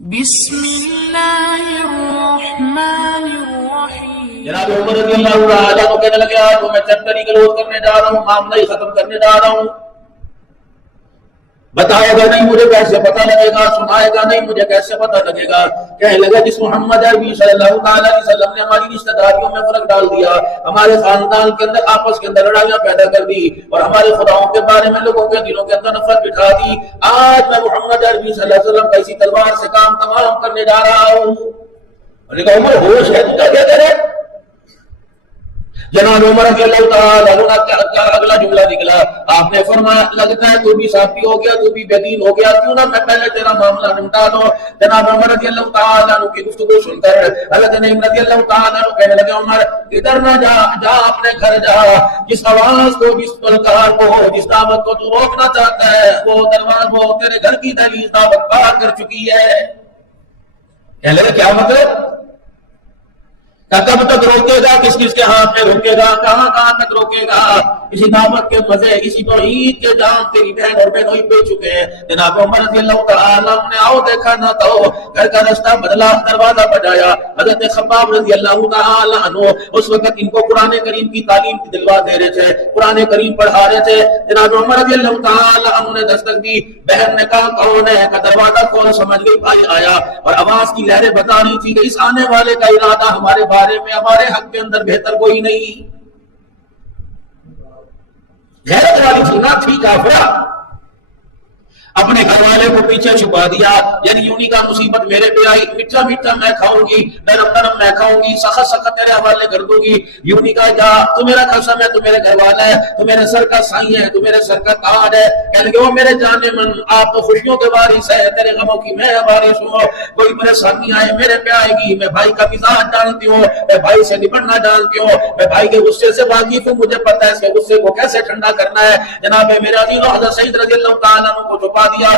بسم اللہ الرحمن الرحیم۔ جناب عمر رضی اللہ عنہ کو کہنے لگے آج میں چیپٹر کلوز کرنے جا رہا ہوں، معاملہ ہی ختم کرنے جا رہا ہوں، بتائے گا نہیں مجھے کیسے پتہ لگے گا، سنائے گا نہیں مجھے کیسے پتہ لگے گا۔ کہنے لگا جس محمد عربی صلی اللہ علیہ وسلم نے ہماری رشتہ داریوں میں فرق ڈال دیا، ہمارے خاندان کے اندر آپس کے اندر لڑائیاں پیدا کر دی اور ہمارے خداؤں کے بارے میں لوگوں کے دلوں کے اندر نفرت بٹھا دی، آج میں محمد عربی صلی اللہ علیہ وسلم کا اسی تلوار سے کام تمام کرنے جا رہا ہوں۔ اور نے کہا عمر ہوش ہے تو کیا کرے؟ جناب عمر رضی اللہ تعالیٰ عنہ کا اگلا جملہ نکلا، آپ نے فرمایا لگتا ہے تو بھی ساتھی ہو گیا، تو بھی بے دین ہو گیا، کیوں نہ میں پہلے تیرا معاملہ نمٹا دوں۔ جناب عمر رضی اللہ تعالیٰ عنہ کی گفتگو سن کر حضرت نعیم رضی اللہ تعالیٰ عنہ کہنے لگے عمر ادھر نہ جا اپنے گھر جا، جس آواز کو، جس پلکار کو، جس دعوت کو تو روکنا چاہتا ہے وہ دروازہ وہ تیرے گھر کی دہلیز دعوت پار کر چکی ہے۔ کہنے لگے کیا مطلب؟ کب تک روکے گا، کس کس کے ہاتھ میں روکے گا، کہاں کہاں تک روکے گا؟ اسی دعوت کے مزے، اسی توحید کے جام تیری بہن اور بہنوئی پہ چکے ہیں۔ جناب عمر رضی اللہ تعالیٰ نے آؤ دیکھا نہ تو گھر کا رستہ بدلا، دروازہ بجایا۔ حضرت خباب رضی اللہ تعالیٰ عنہ اس وقت ان کو قرآن کریم کی تعلیم دلوا دے رہے تھے، قرآن کریم پڑھا رہے تھے۔ جناب عمر رضی اللہ تعالیٰ عنہ نے دستک دی، بہن نے کہا کون ہے؟ کا دروازہ کھول، سمجھ گئی بھائی آیا، اور آواز کی لہریں بتا رہی تھی کہ اس آنے والے کا ارادہ ہمارے بارے میں، ہمارے حق کے اندر بہتر کوئی نہیں۔ غیرت والی تھی نہ تھی کافرہ، اپنے گھر والے کو پیچھے چھپا دیا، یعنی یونی کا مصیبت میرے پہ آئی، میٹھا میٹھا میں کھاؤں گی، نرم نرم میں کھاؤں گی، سخت سخت تیرے حوالے کر دوں گی۔ یونی کا جا تو میرا قسم ہے، تو میرے گھر والا ہے، تو میرے سر کا سائیں ہے، تو میرے سر کا تاج ہے۔ کہنے لگے وہ میرے جانے من، آپ تو خوشیوں کے وارث ہے، تیرے غموں کی میں وارث ہوں، کوئی پریشانی آئے میرے پہ آئے گی، میں بھائی کا مزاج جانتی ہوں، میں بھائی سے نبڑنا جانتی ہوں، میں بھائی کے غصے سے واقف ہوں، مجھے پتہ ہے اس کے غصے کو کیسے ٹھنڈا کرنا ہے۔ جناب میرے عزیز حضرت سعید رضی اللہ تعالیٰ عنہ کو چھپا دیا۔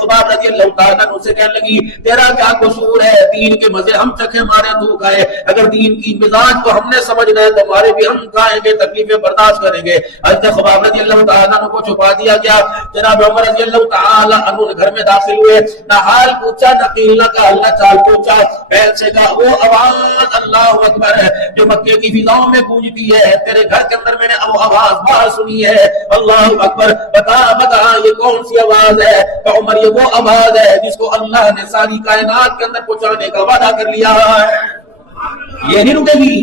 خباب رضی اللہ تعالیٰ عنہ سے کہنے لگی تیرا کیا قصور ہے؟ دین کے مزے ہم چکھے مارے تو کھائے، اگر دین کی مزاج کو ہم نے سمجھنا ہے تو ہمارے بھی ہم کھائیں گے، تکلیفیں برداشت کریں گے۔ حضرت خباب رضی اللہ تعالیٰ عنہ کو چھپا دیا گیا۔ جناب عمر رضی اللہ تعالیٰ عنہ نے گھر میں داخل ہوئے، نہ حال پوچھا نہ قیل نہ کہا، نہ چال پوچھا، پہل سے کہا وہ آواز اللہ اکبر ہے جو مکے کی فضاؤں میں گونجتی ہے، تیرے گھر کے اندر میں نے وہ آواز باہر سنی ہے، اللہ اکبر، بتا بتا یہ کون سی آواز ہے؟ کہ عمر یہ وہ آواز ہے جس کو اللہ نے ساری کائنات کے اندر پہنچانے کا وعدہ کر لیا ہے، یہ نہیں رکے گی۔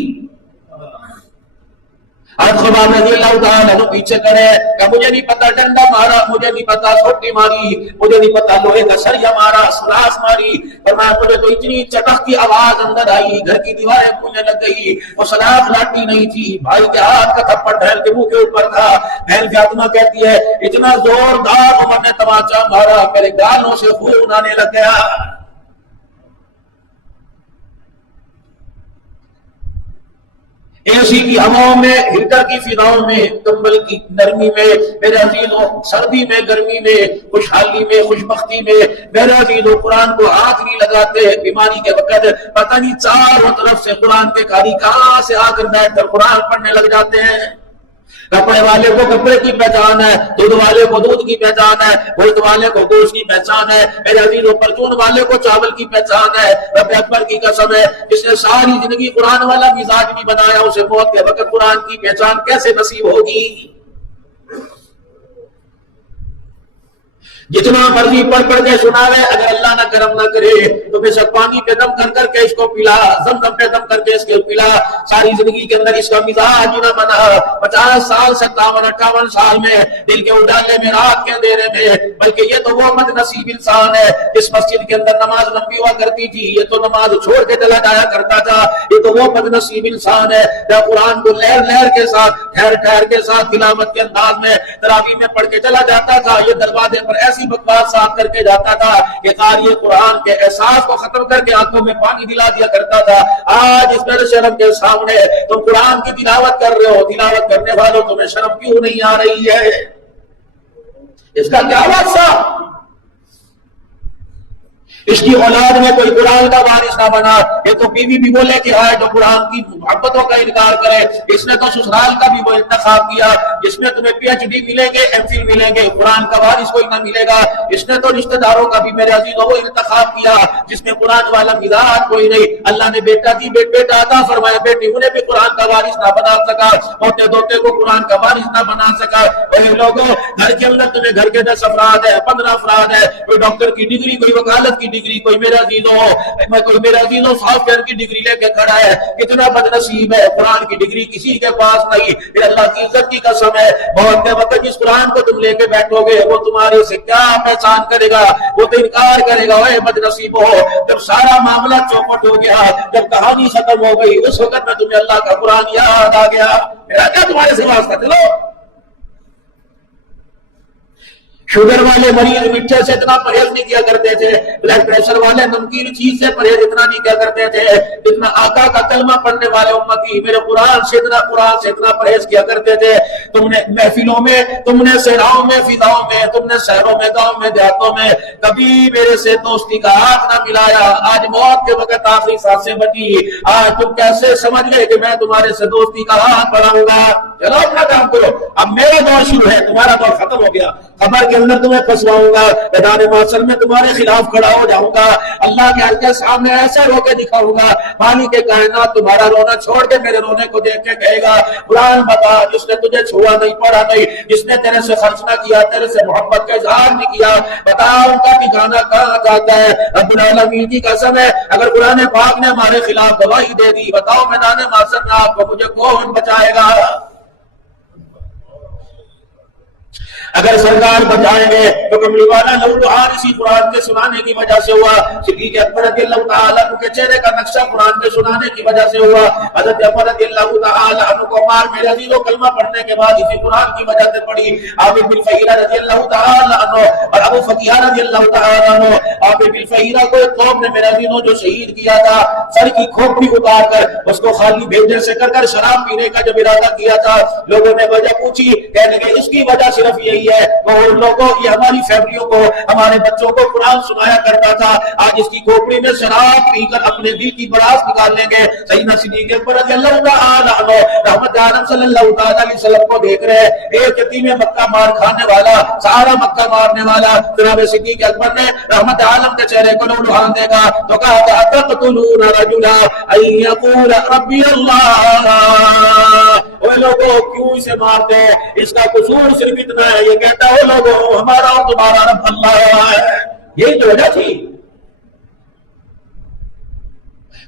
آج خباب رضی اللہ تعالیٰ عنہ پیچھے کرے کہ مجھے نہیں پتا ڈنڈا مارا، مجھے نہیں پتا سوٹی ماری، مجھے نہیں پتا لوہے کا سریا مارا، سلاس ماری، فرمایا مجھے تو اتنی چٹخ کی آواز اندر آئی، گھر کی دیواریں پھولنے لگ گئی، وہ سلاس لاٹھی نہیں تھی، بھائی کے ہاتھ کا تھپڑ بہن کے منہ کے اوپر تھا۔ بہن فاطمہ کہتی ہے اتنا زوردار عمر نے تماچا مارا میرے گالوں سے خون آنے لگ گیا۔ اسی کی ہواؤں میں، ہیٹر کی فضاؤں میں، کمبل کی نرمی میں، میرے عزیزوں سردی میں، گرمی میں، خوشحالی میں، خوشبختی میں، میرے عزیزوں قرآن کو ہاتھ نہیں لگاتے، بیماری کے وقت پتہ نہیں چاروں طرف سے قرآن کے قاری کہاں سے آ کر بیٹھ کر قرآن پڑھنے لگ جاتے ہیں۔ کپڑے والے کو کپڑے کی پہچان ہے، دودھ والے کو دودھ کی پہچان ہے، گوشت والے کو گوشت کی پہچان ہے، میرے عزیزوں پرچون والے کو چاول کی پہچان ہے۔ رب اکبر کی قسم ہے جس نے ساری زندگی قرآن والا مزاج بھی بنایا، اسے موت کے وقت قرآن کی پہچان کیسے نصیب ہوگی؟ جتنا مرضی پڑھ پڑھ کے سناوے، اگر اللہ نہ کرم نہ کرے تو بے شک پانی پہ دم کر کر کے اس کو پلا، زمزم پہ دم کر کے اس کو پلا، ساری زندگی کے اندر اس کا مزاج نہ بنا، 50 سال 57 58 سال میں دل کے اجالے میں، رات کے اندھیرے میں، بلکہ یہ تو وہ بد نصیب انسان ہے جس مسجد کے اندر نماز لمبی ہوا کرتی تھی، یہ تو نماز چھوڑ کے چلا جایا کرتا تھا، یہ تو وہ بد نصیب انسان ہے جو قرآن کو لہر لہر کے ساتھ، ٹھہر ٹھہر کے ساتھ، تلاوت کے انداز میں تراویح میں پڑھ کے چلا جاتا تھا، یہ دروازے پر ایسی بکواس صاف کر کے جاتا تھا کہ قاری قرآن کے احساس کو ختم کر کے آنکھوں میں پانی دلا دیا کرتا تھا۔ آج اس میرے شرم کے سامنے تم قرآن کی تلاوت کر رہے ہو، تلاوت کرنے والوں تمہیں شرم کیوں نہیں آ رہی ہے؟ اس کا کیا واسطہ؟ اس کی اولاد میں کوئی قرآن کا وارث نہ بنا. یہ تو بیوی بھی بولے کہ آئے جو قرآن کی محبتوں کا انکار کرے. اس نے تو سسرال کا بھی وہ انتخاب کیا جس میں تمہیں پی ایچ ڈی ملیں گے, ایم فل ملیں گے, قرآن کا وارث کوئی نہ ملے گا. اس نے تو رشتہ داروں کا بھی میرے عزیزوں وہ انتخاب کیا جس میں قرآن والا مزاج کوئی نہیں. اللہ نے بیٹا دی, بیٹا عطا فرمایا, بیٹی انہیں بھی قرآن کا وارث نہ بنا سکا, ہوتے دوتے کو قرآن کا وارث نہ بنا سکا. اے لوگوں, گھر کے اندر تمہیں گھر کے 10 افراد ہے, 15 افراد ہے, کوئی ڈاکٹر کی ڈگری, کوئی وکالت کی ڈگری, کوئی میرا عزیزوں سافٹ ویئر کی ڈگری لے کے کھڑا ہے. کتنا بد نصیب ہے, قرآن کی ڈگری کسی کے پاس نہیں. یہ اللہ کی عزت کی قسم ہے, موت کے وقت جس قرآن کو تم لے کے بیٹھو گے وہ تمہارے سے کیا پہچان کرے گا, وہ تو انکار کرے گا. اے بد نصیب ہو, جب سارا معاملہ چوپٹ ہو گیا, جب کہانی ختم ہو گئی, اس وقت میں تمہیں اللہ کا قرآن یاد آ گیا. میرا کیا تمہارے سے واسطہ. چلو, شوگر والے مریض میٹھے سے اتنا پرہیز نہیں کیا کرتے تھے, بلڈ پریشر والے نمکین چیز سے پرہیز اتنا نہیں کیا کرتے تھے جتنا آقا کا کلمہ پڑھنے والے امتی میرے قرآن سے اتنا پرہیز کیا کرتے تھے. تم نے محفلوں میں, تم نے صحراؤں میں, فضاؤں میں, تم نے شہروں میں, گاؤں میں, دیہاتوں میں کبھی میرے سے دوستی کا ہاتھ نہ ملایا. آج موت کے وقت آخری سانسیں بچی, آج تم کیسے سمجھ گئے کہ میں تمہارے سے دوستی کا ہاتھ بڑھاؤں گا. چلو اپنا کام کرو, اب میرا دور شروع ہے, تمہارا دور ختم ہو گیا. خبر کے اندر تمہیں پھنسواؤں گا, میدان محشر میں تمہارے خلاف کھڑا ہو جاؤں گا, اللہ کے عرش کے سامنے ایسے رو کے دکھاؤں گا, مالک کے کائنات تمہارا رونا چھوڑ کے میرے رونے کو دیکھ کے کہے گا, قرآن بتا جس نے تجھے چھوا نہیں, پڑھا نہیں, جس نے تیرے سے خرچ نہ کیا, تیرے سے محبت کا اظہار نہیں کیا, بتا ان کا ٹھکانہ کہاں جاتا ہے. رب العالمین کی قسم ہے, اگر قرآن پاک نے ہمارے خلاف گواہی دے دی, بتاؤ میدان محشر میں آپ کو مجھے کون بچائے گا. اگر سرکار بچائیں گے تو کملی والا لوہار اسی قرآن کے سنانے کی وجہ سے ہوا, صدیق اکبر رضی اللہ تعالیٰ عنہ کے چہرے کا نقشہ قرآن کے سنانے کی وجہ سے ہوا, حضرت عمر رضی اللہ تعالیٰ عنہ کو مار میرے عزیزوں کلمہ پڑھنے کے بعد اسی قرآن کی وجہ سے پڑھی. عامر بن فہیرہ رضی اللہ تعالیٰ عنہ اور ابو فقیہ رضی اللہ تعالیٰ عنہ, عامر بن فہیرہ کو ایک قوم نے میرے عزیزوں جو شہید کیا تھا, سر کی کھوپڑی اتار کر اس کو خالی بھیجنے سے کر شراب پینے کا جب ارادہ کیا تھا, لوگوں نے وجہ پوچھی, کہنے لگے اس کی وجہ صرف یہی ہے وہ لوگوں, یہ ہماری فیملیوں کو, ہمارے بچوں کو قرآن سنایا کرتا تھا, آج اس کی کھوپڑی میں شراب پی کر اپنے دل کی بڑاس نکال لیں گے. سیدنا صدیق اکبر رضی اللہ تعالیٰ عنہ رحمت عالم صلی اللہ تعالیٰ علیہ وسلم کو دیکھ رہے ہیں, ایک یتیم مکہ مار کھانے والا, سارا مکہ مارنے والا. جناب صدیق اکبر نے رحمت عالم کے چہرے کو لوہان دیکھا تو کہا, اتقتلون رجلا ان یقول ربی اللہ, اے لوگوں کیوں اسے مارتے ہیں, اس کا قصور صرف اتنا ہے, یہ کہتا ہے لوگوں ہمارا اور تمہارا رب اللہ ہے. یہی تو وجہ تھی.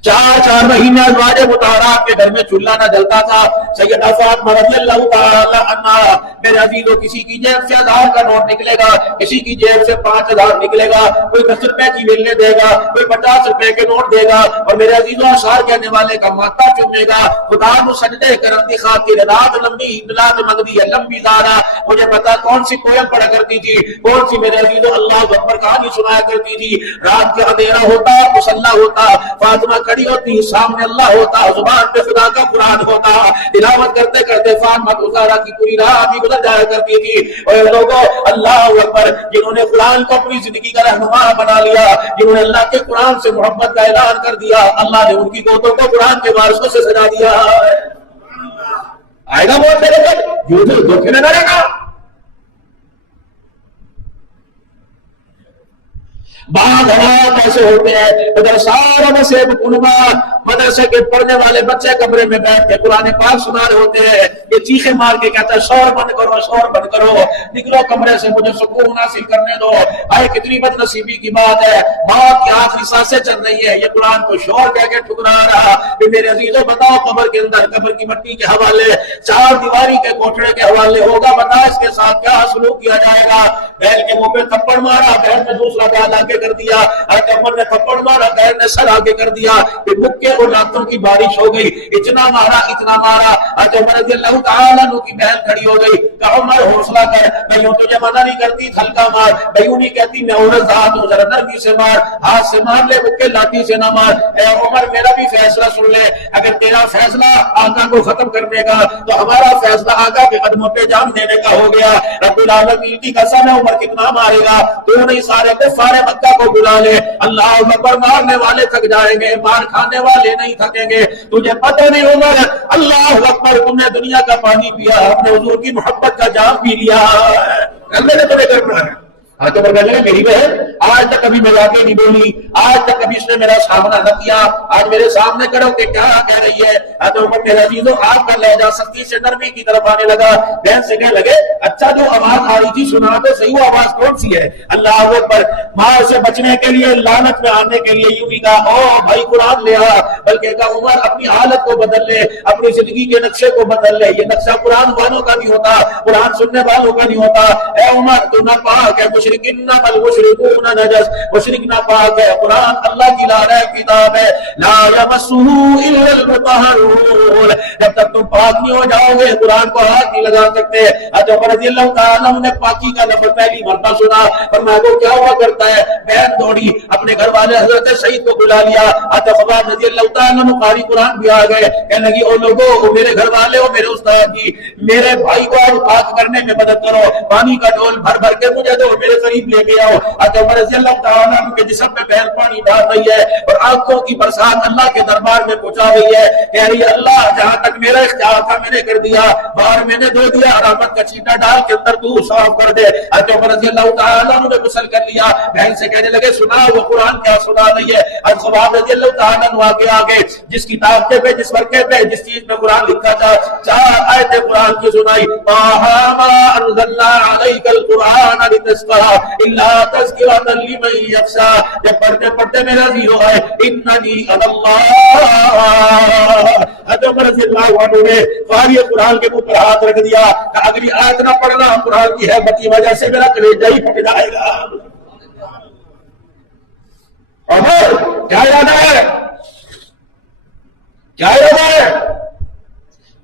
4 مہینے ازواج مطہرات کے گھر میں چولہا نہ جلتا تھا. سیدہ فاطمہ رضی اللہ تعالی عنہا, میرے عزیزوں کسی کی جیب سے 1000 کا نوٹ نکلے گا, کسی کی جیب سے 5000 نکلے گا, کوئی 10 روپے کی ملنے دے گا, کوئی 50 روپے کے نوٹ دے گا, اور میرے عزیزوں اشعار کہنے والے کا ماتھا چومے گا, خدا کو سجدے کرن دی خاطر رات لمبی بلاد مغدی لمبی دارا. مجھے پتا کون سی کوئل پڑھا کرتی تھی, کون سی میرے عزیزوں اللہ اکبر کہانی سنایا کرتی تھی. رات کا اندھیرا ہوتا, مصلی ہوتا, فاطمہ کھڑی ہوتی, سامنے اللہ ہوتا, زبان پہ خدا کا قرآن ہوتا, تلاوت کرتے کرتے فاطمہ گزارا کی پوری رات بھی گزر جایا کرتی تھی. اور لوگوں اللہ اکبر, جنہوں نے قرآن کو اپنی زندگی کا رہنما بنا لیا, جنہوں نے اللہ کے قرآن سے محبت کا اعلان کر دیا, اللہ نے ان کی گودوں کو قرآن کے وارثوں سے سجا دیا. آئے گا بہت میرے تک جھوٹے دھوکے میں نہ رہے گا. بعض حالات ایسے ہوتے ہیں, مدرسہ نصیب کنما, مدرسے کے پڑھنے والے بچے کمرے میں بیٹھ کے قرآن پاک سنا رہے ہوتے ہیں, یہ چیخیں مار کے کہتا ہے شور بند کرو, شور بند کرو, نکلو کمرے سے, مجھے سکون حاصل کرنے دو. آئے کتنی بد نصیبی کی بات ہے, موت کی آخری سانسیں چل رہی ہے, یہ قرآن کو شور کہہ کے ٹھکرا رہا. میرے عزیزوں بتاؤ, قبر کے اندر قبر کی مٹی کے حوالے, 4 دیواری کے کوٹھڑے کے حوالے ہوگا, بتا اس کے ساتھ کیا سلوک کیا جائے گا. بیل کے منہ پہ تھپڑ مارا, بیل میں دوسرا گال آگے کر دیا, عمر نے تھپڑ مارا, بیل زبیر نے سر آگے کر دیا کہ مکے اور لاتوں کی بارش ہو گئی، اتنا مارا اتنا مارا، حضرت عمر رضی اللہ تعالیٰ عنہ کی بہن کھڑی ہو گئی کہ عمر حوصلہ کر، میں یوں تجھے منع نہیں کرتی ہلکا مار، میں یوں نہیں کہتی میں عورت ذات ہوں، ذرا نرمی سے مار، ہاتھ سے مار لے مکے، لاٹھی سے نہ مار۔ اے عمر میرا بھی فیصلہ سن لے، اگر تیرا فیصلہ آقا کو ختم کرنے کا تو ہمارا فیصلہ آقا کے قدموں پہ جان دینے کا ہو گیا۔ رب العالمین کی قسم ہے عمر کتنا مارے گا، تو نہیں سارے کفار مکہ کو بلا لے، اللہ اکبر، مارنے والے تھک جائیں گے، مار کھانے والے نہیں تھکیں گے۔ تجھے پتہ نہیں عمر، اللہ اکبر، تم نے دنیا کا پانی پیا، اپنے حضور کی محبت کا جام پی لیا، اللہ نے تمہیں کرنا ہے۔ ہاں تو میری بہن آج تک کبھی میں آگے نہیں بولی، آج تک کبھی اس نے میرا سامنا نہ کیا، آج میرے سامنے کھڑو کہ کیا کہہ رہی ہے؟ تو عمر میرے عزیزوں آپ کا لہجہ سختی سے نرمی کی طرف آنے لگا۔ بہن سے کہنے لگے اچھا جو آواز آ رہی تھی سنا تو صحیح، وہ آواز کون سی ہے؟ اللہ اکبر، ماں سے بچنے کے لیے، لعنت میں آنے کے لیے یوں بھی کہا او بھائی قرآن لے آ، بلکہ کہا عمر اپنی حالت کو بدل لے، اپنی زندگی کے نقشے کو بدل لے، یہ نقشہ قرآن والوں کا نہیں ہوتا، قرآن سننے والوں کا نہیں ہوتا۔ اے عمر تو نہ پاک ہے، انما المشركون نجس، مشرک ناپاک ہے، قرآن اللہ کی لا رہا کتاب ہے، لا يمسه الا المطهرون، جب تک تم پاک نہیں ہو جاؤ گے قرآن کو ہاتھ نہیں لگا سکتے۔ حضرت عمر رضی اللہ تعالیٰ عنہ نے پاکی کا لفظ پہلی مرتبہ سنا، فرمایا وہ کیا ہوا کرتا ہے؟ بہن دوڑی اپنے گھر والے حضرت سعید کو بلا لیا، حضرت خباب رضی اللہ تعالیٰ عنہ قاری قرآن بھی آ گئے، کہنے لگی او لوگو، او میرے گھر والے، او میرے استاد جی، میرے بھائی کو پاک کرنے میں مدد کرو، پانی کا ڈول بھر بھر کے مجھے دو، میرے قریب لے کے آؤ۔ حضرت عمر رضی اللہ تعالیٰ عنہ کے جسم پہ بہن پانی ڈال رہی ہے اور آنکھوں کی برسات اللہ کے دربار میں پہنچا رہی ہے، کہہ رہی ہے اللہ جہاں تک میرا اختیار تھا میں نے کر دیا، باہر میں نے دھو دیا، رحمت کا چھینٹا ڈال کے اندر تو صاف کر دے۔ حضرت عمر رضی اللہ تعالیٰ عنہ نے غسل کر لیا، بہن سے کہنے لگے سنا وہ قرآن کیا سنا رہی ہے؟ حضرت خباب رضی اللہ تعالیٰ عنہ آگے آگے جس کتاب پہ، جس ورقے پہ، جس چیز میں قرآن لکھا تھا، 4 آیتیں قرآن کی سنائی، طٰہَ مَا أَنزَلْنَا عَلَيْكَ الْقُرْآنَ لِتَشْقَىٰ إِلَّا تَذْكِرَةً لِمَن يَخْشَىٰ، جب پڑھتے پڑھتے میرا زیرو ہے اِنَّنِي أَنَا اللَّهُ۔ حضرت عمر رضی اللہ عنہ نے قاری قرآن کے منہ پر ہاتھ رکھ دیا کہ اگلی آیت نہ پڑھنا، قرآن کی حیبت کی وجہ سے میرا کلیجہ ہی پھٹ جائے گا۔ عمر کیا یاد ہے؟ کیا یاد ہے؟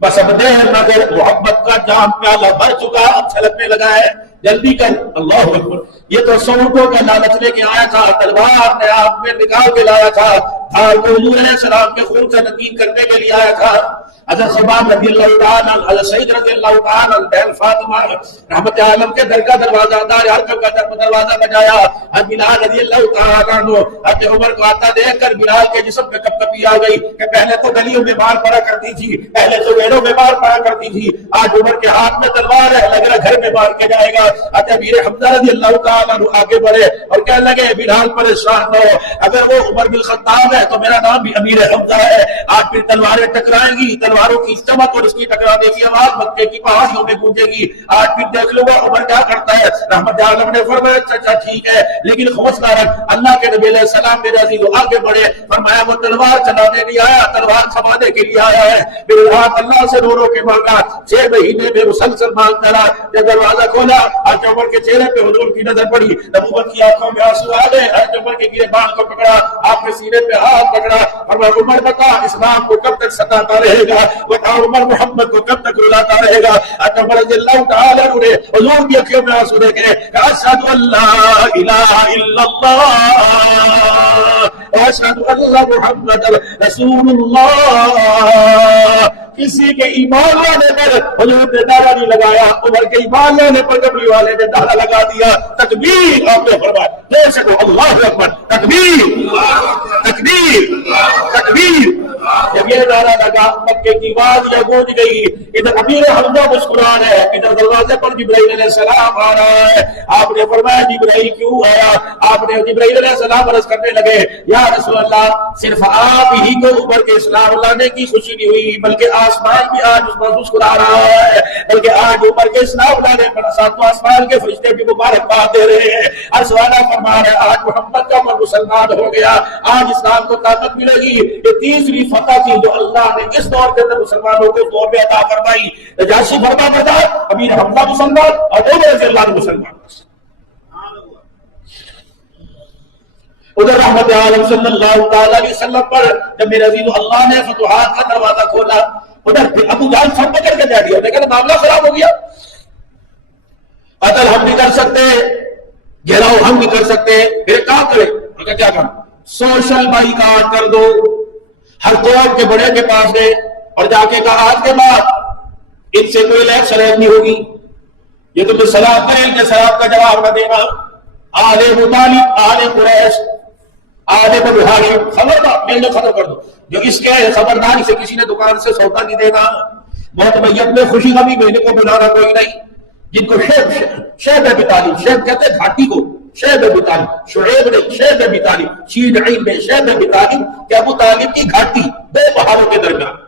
بس اب دیر مگر محبت کا جام پیالہ بھر چکا، اب چھلکنے لگا ہے، جلدی کر۔ اللہ اکبر، یہ تو سونٹوں کا لالچ لے کے آیا تھا، تلوار نے آپ میں نکال کے لایا تھا، دھار کو حضور علیہ السلام کے خون سے نگین کرنے کے لیے آیا تھا۔ حضرت خباب رضی اللہ تعالیٰ عنہ، حضرت سعید رضی اللہ تعالیٰ عنہ، بہن فاطمہ رحمت عالم کے در کا دروازہ، دار حرکم کا دروازہ بجایا، حضرت بلال رضی اللہ تعالیٰ عنہ حضرت عمر کو آتا دیکھ کر بلال کے جسم پہ کپ کپی آ گئی کہ پہلے تو گلیوں میں مار پڑا کرتی تھی، پہلے تو ویڑوں میں مار پڑا کرتی تھی، آج عمر کے ہاتھ میں تلوار ہے، لگ رہا گھر میں مار کے جائے گا۔ حضرت امیر حمزہ رضی اللہ تعالیٰ عنہ آگے بڑھے اور کہنے لگے بلال پریشان نہ ہو، اگر وہ عمر بن الخطاب ہے تو میرا نام بھی امیر حمزہ ہے، آج پھر تلواریں ٹکرائیں گی، تلواروں کی چمک اور اس کی ٹکرانے کی آواز مکے کی پہاڑیوں میں گونجے گی، آج پھر دیکھ لو گا عمر کیا کرتا ہے۔ رحمت عالم نے فرمایا اچھا ٹھیک ہے لیکن حوصلہ رکھ، اللہ کے نبی علیہ السلام میرے عزیز آگے بڑھے، فرمایا وہ تلوار چلانے نہیں آیا، تلوار چھپانے کے لیے آیا ہے۔ میرے ہاتھ اللہ سے رو رو کے مانگا، 6 مہینے میں مسلسل مانگتا رہا، جب دروازہ کھولا حضرت عمر کے چہرے پہ حضور کی نظر پڑی، نبوت کی آنکھوں میں آنسو آ گئے، حضرت عمر کے گریبان کو پکڑا، آپ کے سینے پہ ہاتھ پکڑا، فرمایا عمر بتا اسلام کو کب تک ستاتا رہے گا، بتا عمر محمد کو کب تک رلاتا رہے گا۔ حضرت عمر رضی اللہ تعالی عنہ نے حضور کی آنکھوں میں آنسو دیکھے کہ اشہد ان لا الہ الا اللہ واشہد ان محمد رسول اللہ۔ کسی کے ایمان لانے پر حضور نے نعرہ نہیں لگایا، عمر کے ایمان لانے پر کبھی والے نے نعرہ لگا دیا، تکبیر، آپ نے فرمایا دیر سے کہو اللہ اکبر، تکبیر تکبیر تکبیر۔ جب یہ نعرہ لگا مکے کی وادیاں گونج گئی، ادھر امیر حمزہ مسکرا رہے ہیں، ادھر دروازے پر جبرائیل علیہ السلام آ رہا ہے۔ آپ نے فرمایا جبرائیل کیوں آیا؟ آپ نے جبرائیل علیہ السلام عرض کرنے لگے یا رسول اللہ صرف آپ ہی کو عمر کے اسلام لانے کی خوشی نہیں ہوئی بلکہ آسمان بھی آج اس پر مسکرا رہا ہے، بلکہ آج عمر کے اسلام لانے پر ساتوں آسمان کے فرشتے بھی مبارکباد دے رہے ہیں۔ ارسوانہ فرما رہے ہیں آج محمد کا عمر مسلمان ہو گیا، آج اسلام کو طاقت ملے گی۔ یہ تیسری فتح تھی جو اللہ نے اس دور کے اندر مسلمانوں کو اس دور میں عطا فرمائی۔ نجاشی فرما بردار، امیر حمزہ مسلمان اور عمر رضی اللہ عنہ مسلمان۔ ادھر رحمت عالم صلی اللہ تعالی علیہ وسلم پر جب میرے عزیز اللہ نے فتوحات کا دروازہ کھولا، ادھر پھر ابو جہل سب پکڑ کے دے دیا، انہوں نے کہا معاملہ خراب ہو گیا، قتل ہم نہیں کر سکتے، گھیراؤ ہم نہیں کر سکتے، پھر کیا کریں؟ انہوں نے کیا کہا؟ سوشل بائیکاٹ کر دو۔ ہر قوم کے بڑے کے پاس گئے اور جا کے کہا آج کے بعد ان سے کوئی الیکشن نہیں ہوگی، یہ تمہیں سلام کریں کہ سلام کا جواب نہ دینا۔ آل ابو طالب، آل قریش، آل بنو ہاشم، خبردار میل ختم کر دو، جو اس کے خبرداری سے کسی نے دکان سے سودا نہیں دینا، موت میت میں خوشی غمی میلے کو بلانا کوئی نہیں۔ جن کو شعیب ابی طالب، شعیب کہتے ہیں گھاٹی کو، شعیب ابی طالب، شعیب نہیں، شعیب ابی طالب، شین عین میں شعیب ابی طالب کہ ابو طالب کی گھاٹی دو پہاڑوں کے درمیان۔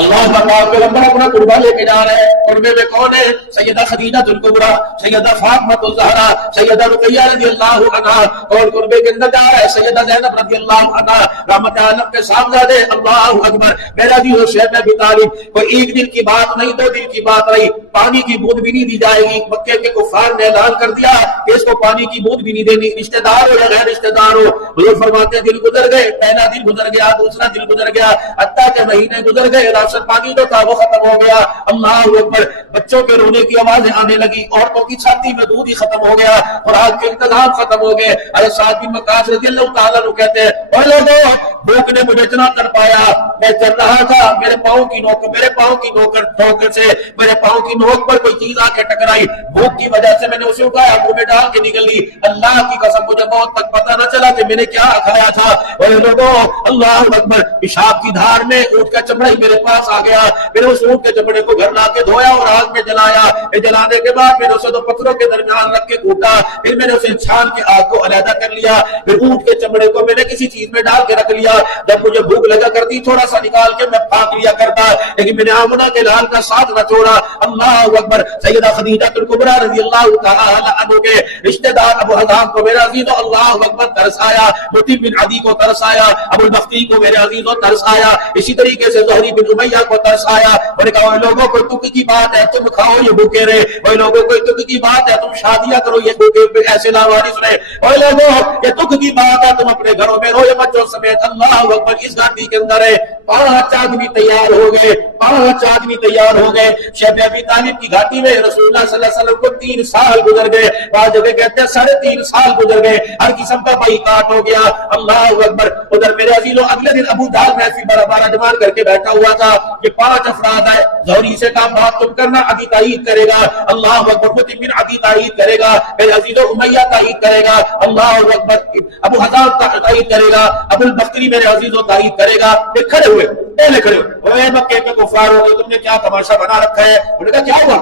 اللہ کا پاک پیغمبر اپنا قربہ لے کے جا رہے ہیں، قربے میں کون ہے؟ سیدہ خدیجہ الکبریٰ، سیدہ فاطمہ الزہرا، سیدہ رقیہ رضی اللہ عنہا، اور قربے کے اندر جا رہا ہے سیدہ زینب رضی اللہ عنہا، رحمت عالم کے صاحبزادے۔ اللہ اکبر، میرا دیو شعیب ابی طالب، کوئی ایک دن کی بات نہیں، 2 دن کی بات نہیں، پانی کی بوند بھی نہیں دی جائے گی۔ مکے کے کفار نے اعلان کر دیا کہ اس کو پانی کی بوند بھی نہیں دینی، رشتہ دار ہو یا غیر رشتہ دار ہو۔ حضور فرماتے ہیں دن گزر گئے، پہلا دن گزر گیا، دوسرا دن گزر گیا، حتیٰ کہ مہینے گزر گئے، پانی جو تھا وہ ختم ہو گیا۔ اللہ اکبر، بچوں کے رونے کی آوازیں آنے لگی، عورتوں کی چھاتی میں دودھ ہی ختم ہو گیا، خوراک کے انتظام ختم ہو گئے۔ ارے سعد بن وقاص رضی اللہ تعالیٰ عنہ کہتے ہیں اور لوگوں، بھوک نے مجھے اتنا کر پایا، میں چل رہا تھا، میرے پاؤں کی نوک سے میرے پاؤں کی نوک پر کوئی چیز آ کے ٹکرائی، بھوک کی وجہ سے میں نے اسے اٹھایا، منہ میں ڈال کے نکل لی۔ اللہ کی قسم مجھے موت تک پتہ نہ چلا کہ میں نے کیا کھایا تھا۔ اور لوگوں، اللہ اکبر، پیشاب کی دھار میں اونٹ کا چمڑا ہی میرے پاس آ گیا، میں نے اس اونٹ کے چمڑے کو گھر لا کے دھویا اور آگ میں جلایا، جلانے کے بعد میں نے اسے 2 پتھروں کے درمیان رکھ کے کوٹا، پھر میں نے اسے چھان کے آگ کو علیحدہ کر لیا، پھر اونٹ کے چمڑے کو میں نے کسی چیز میں ڈال کے رکھ لیا، جب مجھے بھوک لگا کرتی تھوڑا سا نکال کے میں پھاک لیا کرتا، لیکن میں نے آمنہ کے لال کا ساتھ نہ چھوڑا۔ اللہ اکبر، سیدہ خدیجہ الکبریٰ رضی اللہ تعالی عنہ کے رشتہ دار ابو حذام کو میرے عزیز و اللہ اکبر ترس آیا، مطیب بن عدی کو ترس آیا، ابو البختری کو میرے عزیز و ترس آیا، اسی طریقے سے زہری بن امیہ کو ترس آیا، اور نے کہا وہ لوگوں کو تک کی بات ہے تم کھاؤ یہ بھوکے رہے، وہ لوگوں کو تک کی بات ہے تم شادیاں کرو یہ بھوکے ایسے لاوارث رہے، وہ لوگوں یہ تک کی بات ہے تم اپنے گھروں میں رو یہ بچوں سمیت۔ اللہ اکبر، اس گھاٹی کے اندر ہے 5 آدمی تیار ہو گئے، 5 آدمی تیار ہو گئے۔ شعیب ابی طالب کی گھاٹی میں رسول اللہ صلی اللہ علیہ وسلم کو 3 سال گزر گئے، بعض جگہ کہتے ہیں 3.5 سال گزر گئے، ہر قسم کا بائیکاٹ ہو گیا۔ اللہ اکبر، ادھر میرے عزیزوں اگلے دن ابو جہل محفل بارہ جمان کر کے بیٹھا ہوا تھا، یہ 5 افراد ہے، زہری سے کام بات تم کرنا، عدی تائید کرے گا، اللہ اکبر، مطیب بن عدی تائید کرے گا، میرے عزیزوں امیہ تائید کرے گا، اللہ اکبر، ابو حذام تائید کرے گا، ابو البختری میرے عزیزوں تائید کرے گا۔ یہ کھڑے ہوئے، پہلے کھڑے ہوئے، اے مکے کے کفار ہو گئے، تم نے کیا تماشا بنا رکھا ہے؟ انہوں نے کہا کیا ہوا؟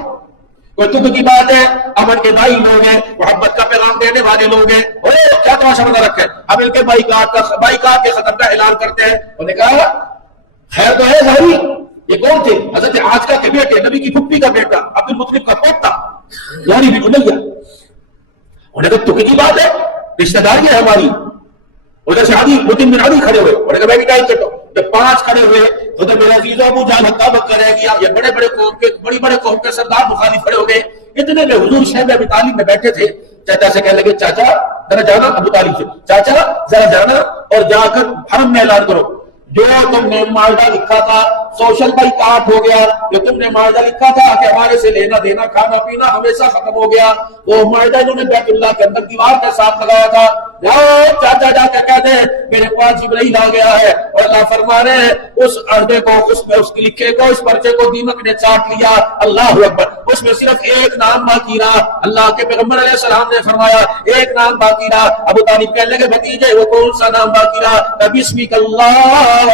کوئی تم کی بات ہے، امن کے دائی لوگ ہیں، محبت کا پیغام دینے والے لوگ ہیں، کیا تماشا بنا رکھا ہے؟ اب ان کے بائیکاٹ کے ختم کا اعلان کرتے ہیں۔ انہوں نے کہا خیر تو ہے ظاہری، یہ کون تھے؟ حضرت عاتقہ کے بیٹے، نبی کی پھپھی کا بیٹا، عبد المطلب کا پوتا، ظہری بن امیہ۔ انہوں نے کہا تم کی بات ہے، رشتہ داری ہے ہماری۔ ادھر سے عدی، مطیب بن عدی کھڑے ہوئے، انہوں نے کہا میں بھی ٹائم کرتا ہوں۔ جب 5 کھڑے ہوئے ادھر میرا عزیز ابو جہل ہکا بکا رہ گیا، یہ بڑے قوم کے سردار مخالف کھڑے ہو گئے۔ اتنے میں حضور شعیب ابی طالب میں بیٹھے تھے، چاچا سے کہنے لگے چاچا ذرا جانا، ابو طالب سے چاچا ذرا جانا اور جا کر حرم میں اعلان کرو جو تم نے معاہدہ لکھا تھا، سوشل بائیکاٹ ہو گیا، جو تم نے معاہدہ لکھا تھا کہ ہمارے سے لینا دینا کھانا پینا ہمیشہ ختم ہو گیا، وہ معاہدہ انہوں نے بیت اللہ کے اندر دیوار کے ساتھ لگایا تھا، جاؤ چاچا جا کے کہہ دے میرے پاس جبرائیل آ گیا ہے، اور اللہ فرما رہے ہیں اس عہدے کو، اس میں اس لکھے کو، اس پرچے کو دیمک نے چاٹ لیا۔ اللہ اکبر، اس میں صرف ایک نام باقی رہا، اللہ کے پیغمبر علیہ السلام نے فرمایا ایک نام باقی رہا۔ ابو طالب کہنے لگے بھتیجے وہ کون سا نام باقی رہا؟ بسمک اللہ،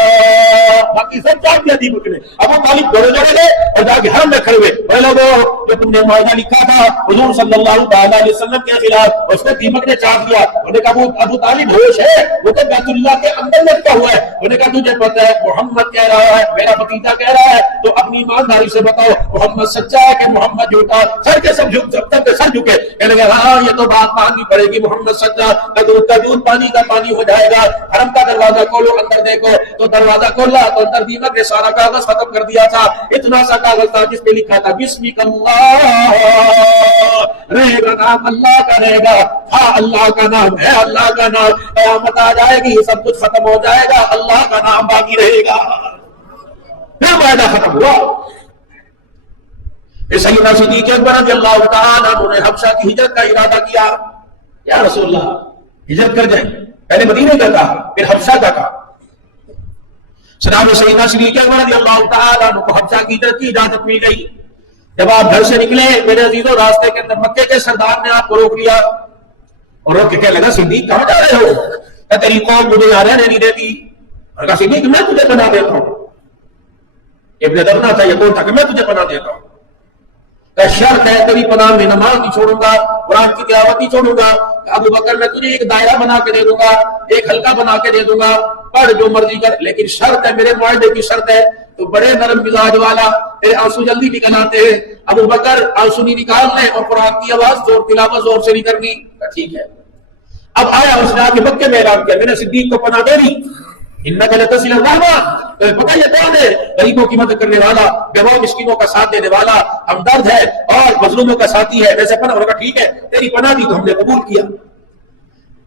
باقی سب چاٹ دیا دیمک نے۔ ابو طالب دوڑے گئے اور جا کے حرم میں کھڑے ہوئے، اے لوگوں جو تم نے معاہدہ لکھا تھا حضور صلی اللہ علیہ وسلم کے خلاف، اس نے دیمک نے چاٹ دیا۔ انہوں نے کہا ابو طالب ہوش ہے، وہ تو بیت بیت اللہ کے اندر لٹکا ہوا ہے. انہوں نے کہا تجھے پتہ ہے محمد کہہ رہا ہے میرا بھتیجا کہہ رہا ہے تو اپنی ایمانداری سے بتاؤ محمد سچا ہے کہ محمد جھوٹا؟ سر کے سب سر جھکے. کہنے لگا ہاں یہ تو بات ماننی پڑے گی محمد سچا. دودھ کا دودھ پانی کا پانی ہو جائے گا. حرم کا دروازہ کھولو اندر دیکھو تو دروازہ کھولا تو اندر دیمک نے سارا کاغذ ختم کر دیا تھا. اتنا سا کاغذ تھا جس پہ لکھا تھا بسمک اللہ، رہے گا نام اللہ کا رہے گا. ہاں اللہ کا نام ہے، اللہ کا نام. قیامت آ جائے گی سب کچھ ختم ہو جائے گا، اللہ کا نام باقی رہے گا. پھر معاہدہ ختم ہوا. سیدنا صدیق اکبر رضی اللہ تعالیٰ عنہ نے حبشہ کی ہجرت کا ارادہ کیا. یا رسول اللہ ہجرت کر جائیں. پہلے مدینے کا کہا پھر حبشہ کا کہا. جناب سیدنا صدیق اکبر رضی اللہ تعالیٰ عنہ کو حبشہ کی ہجرت کی اجازت مل گئی. جب آپ گھر سے نکلے میرے عزیزوں راستے کے اندر مکے کے سردار نے آپ کو روک لیا اور روک کے کہنے لگا صدیق کہاں جا رہے ہو؟ کہ تیری قوم مجھے یہاں رہنے نہیں دیتی. اور کہا صدیق میں تجھے پناہ دیتا ہوں. ابن دبنا تھا یہ کون تھا کہ میں تجھے پناہ دیتا ہوں. کہ شرط ہے تیری پناہ میں نماز نہیں چھوڑوں گا، قرآن کی تلاوت نہیں چھوڑوں گا. ابو بکر میں تجھے ایک دائرہ بنا کے دے دوں گا، ایک حلقہ بنا کے دے دوں گا، پڑھ جو مرضی کر، لیکن شرط ہے میرے معاہدے کی شرط ہے تو بڑے نرم مزاج والا تیرے آنسو جلدی نکل آتے ہیں. ابو بکر آنسو نہیں نکالنے اور قرآن کی آواز زور تلاوت زور سے نہیں کرنی. ٹھیک ہے. اب آیا اس نے آ کے مکے میں اعلان کیا میں نے صدیق کو پناہ دے دی. انک لتصل الرحمہ، پتہ یہ کون ہے؟ غریبوں کی مدد کرنے والا، بیوہ مسکینوں کا ساتھ دینے والا، ہمدرد ہے اور مظلوموں کا ساتھی ہے. ویسے پناہ ہوگا ٹھیک ہے تیری پناہ دی تو ہم نے قبول کیا.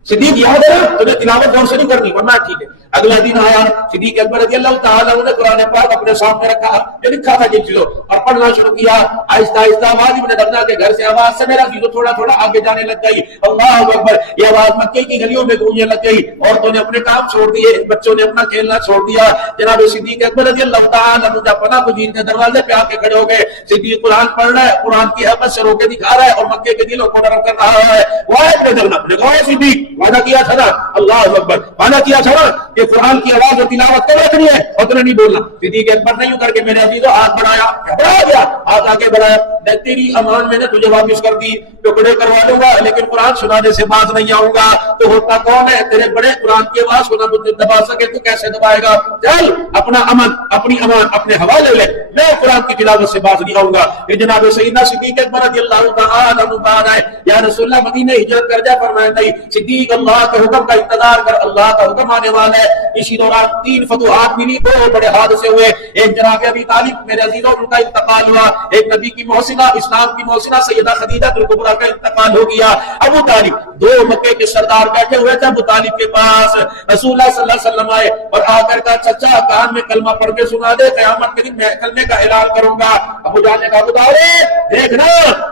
صدیق یاد ہے تمہیں تلاوت زور سے نہیں کرنی ورنہ ٹھیک ہے. اگلا دن آیا صدیق اکبر رضی اللہ تعالیٰ عنہ نے قرآن پاک اپنے سامنے رکھا جو لکھا تھا جن چیزوں اور پڑھنا شروع کیا. آہستہ آہستہ آواز ابن دبنا کے گھر سے آواز سے میرا چیزوں تھوڑا تھوڑا آگے جانے لگ گئی. اللہ اکبر یہ آواز مکے کی گلیوں میں گونجنے لگ گئی. عورتوں نے اپنے کام چھوڑ دیے، بچوں نے اپنا کھیلنا چھوڑ دیا. جناب صدیق اکبر رضی اللہ تعالیٰ عنہ جب پناہ گزین کے دروازے پہ آ کے کھڑے ہو گئے. صدیق قرآن پڑھ رہا ہے، قرآن کی حکمت سے روکے دکھا رہا ہے اور مکے کے دلوں کو نرم کر رہا ہے. وہ ابن دبنا نے کہا صدیق وعدہ کیا تھا نا، اللہ اکبر وعدہ کیا تھا نا کہ قرآن کی آواز تلاوت کر رکھنی ہے اور تمہیں نہیں بولنا. صدیق اکبر نہیں کر کے میرے عزیزوں ہاتھ بڑھایا، بڑھا دیا ہاتھ آگے بڑھایا. تیری امان میں نے تجھے واپس کر دی، ٹکڑے کروا لوں گا لیکن قرآن سنانے سے باز نہیں آؤں گا. تو ہوتا کون ہے تیرے بڑے قرآن کی آواز کو نہ دبا سکے تو کیسے دبائے گا؟ چل اپنا امن اپنی امان اپنے حوالے لے، میں قرآن کی تلاوت سے باز نہیں آؤں گا. پھر جناب سیدنا صدیق اکبر رضی اللہ تعالیٰ عنہ بعد آئے یا رسول اللہ مدینے ہجرت کر جائے. فرمایا نہیں صدیق اللہ کے حکم کا انتظار کر، اللہ کا حکم آنے والا ہے. اسی دوران 3 فتوحات ملی، 2 بڑے حادثے ہوئے. ایک جناب ابی طالب میرے عزیزوں ان کا انتقال ہوا. ایک نبی کی محسنہ اسلام کی محسنہ سیدہ خدیجہ الکبریٰ کا انتقال ہو گیا. ابو طالب 2 مکے کے سردار بیٹھے ہوئے تھے ابو طالب کے پاس. رسول اللہ صلی اللہ علیہ وسلم آئے اور آ کر کہا چچا کان میں کلمہ پڑھ کے سنا دے، قیامت کے دن میں کلمے کا اعلان کروں گا. ابو جان نے کہا ابو طالب دیکھنا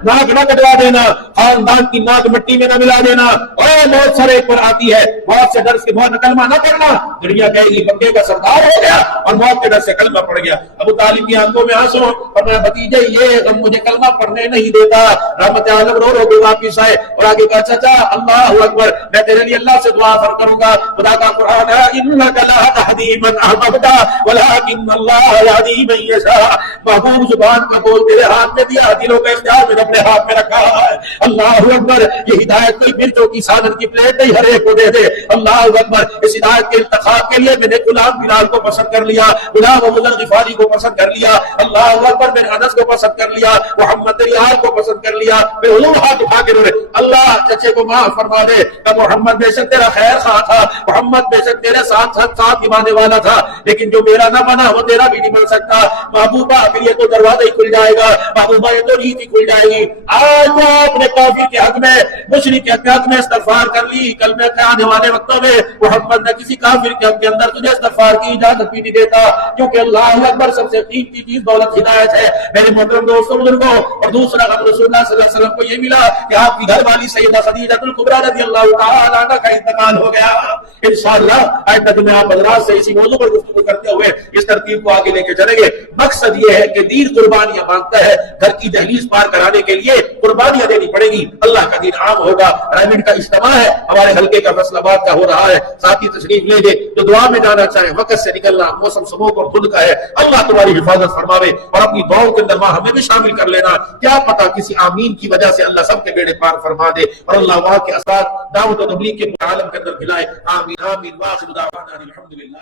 ناک نہ کٹوا دینا، خاندان کی ناک مٹی میں نہ ملا دینا، اور موت سر ایک پر آتی ہے، موت سے ڈر کے بہت کلمہ نہ پڑھنا. دنیا کہے گی مکے کا سردار ہو گیا اور موت کے ڈر سے کلمہ پڑھ گیا. ابو طالب کی آنکھوں میں آنسو اور میں بھتیجے یہ غم مجھے کلمہ پڑھنے نہیں دیتا. رحمت عالم رو رو کے واپس آئے اور آگے کہا چچا اللہ اکبر میں تیرے لیے اللہ سے دعا فرض کروں گا. خدا کا قرآن ہے انک لا تہدی من احببت ولکن اللہ یہدی من یشاء. محبوب زبان کا بول تیرے ہاتھ میں دیا، دلوں کا اختیار میں اپنے ہاتھ میں رکھا ہے. اللہ اکبر یہ ہدایت کوئی مرچوں کی سالن کی پلیٹ نہیں ہر ایک کو دے دے. اللہ اکبر اس ہدایت کے انتخاب کے لیے میں نے غلام بلال کو پسند کر لیا، غلام ابو ذر غفاری کو پسند کر لیا. اللہ اکبر میں نے انس کو پسند کر لیا، محمد ریاض کو پسند کر لیا. پھر حضور ہاتھ اٹھا کے روئے اللہ چچے کو معاف فرما دے. محمد بے شک تیرا خیر خواہ تھا، محمد بے شک تیرے ساتھ نبھانے والا تھا، لیکن جو میرا نہ بنا وہ تیرا بھی نہیں بن سکتا. محبوبہ پھر یہ تو دروازہ ہی کھل جائے گا، محبوبہ یہ تو نیت ہی کھل جائے گی. آج وہ اپنے کافر کے حق میں مشرک کے حق میں استغفار کر لی. کلمے کے آنے والے وقتوں میں محمد نے کسی کافر کے حق کے اندر تجھے استغفار کی اجازت بھی نہیں دیتا، کیونکہ اللہ اکبر سب سے قیمتی چیز دولت ہدایت ہے. میرے محترم دوستوں بزرگوں، اور دوسرا رسول اللہ صلی اللہ علیہ وسلم کو یہ ملا کہ آپ کی گھر والی سیدہ خدیجہ الکبریٰ رضی اللہ تعالی عنہا کا انتقال ہو گیا. انشاءاللہ آج تک میں آپ حضرات سے اسی موضوع پر گفتگو کرتے ہوئے اس ترتیب کو آگے لے کے چلیں گے. مقصد یہ ہے کہ دین قربانیاں مانگتا ہے، گھر کی دہلیز پار کرانے کے لیے قربانیاں دینی پڑے گی. اللہ کا دین عام ہوگا. رائمنڈ کا اجتماع ہے ہمارے حلقے کا فیصل آباد کا ہو رہا ہے، ساتھی تشریف لے دے. جو دعا میں جانا چاہیں وقت سے نکلنا موسم سموک اور دھند کا ہے، اللہ تمہاری حفاظت فرماوے اور اپنی دعاؤں کے اندر ہمیں بھی شامل کر لینا، کیا پتا کسی آمین کی وجہ سے اللہ سب کے بیڑے پار فرما دے اور اللہ وہاں کے اثرات دعوت و تبلیغ کے عالم کے اندر پھیلائے۔ آمین آمین، وآخر دعوانا الحمدللہ۔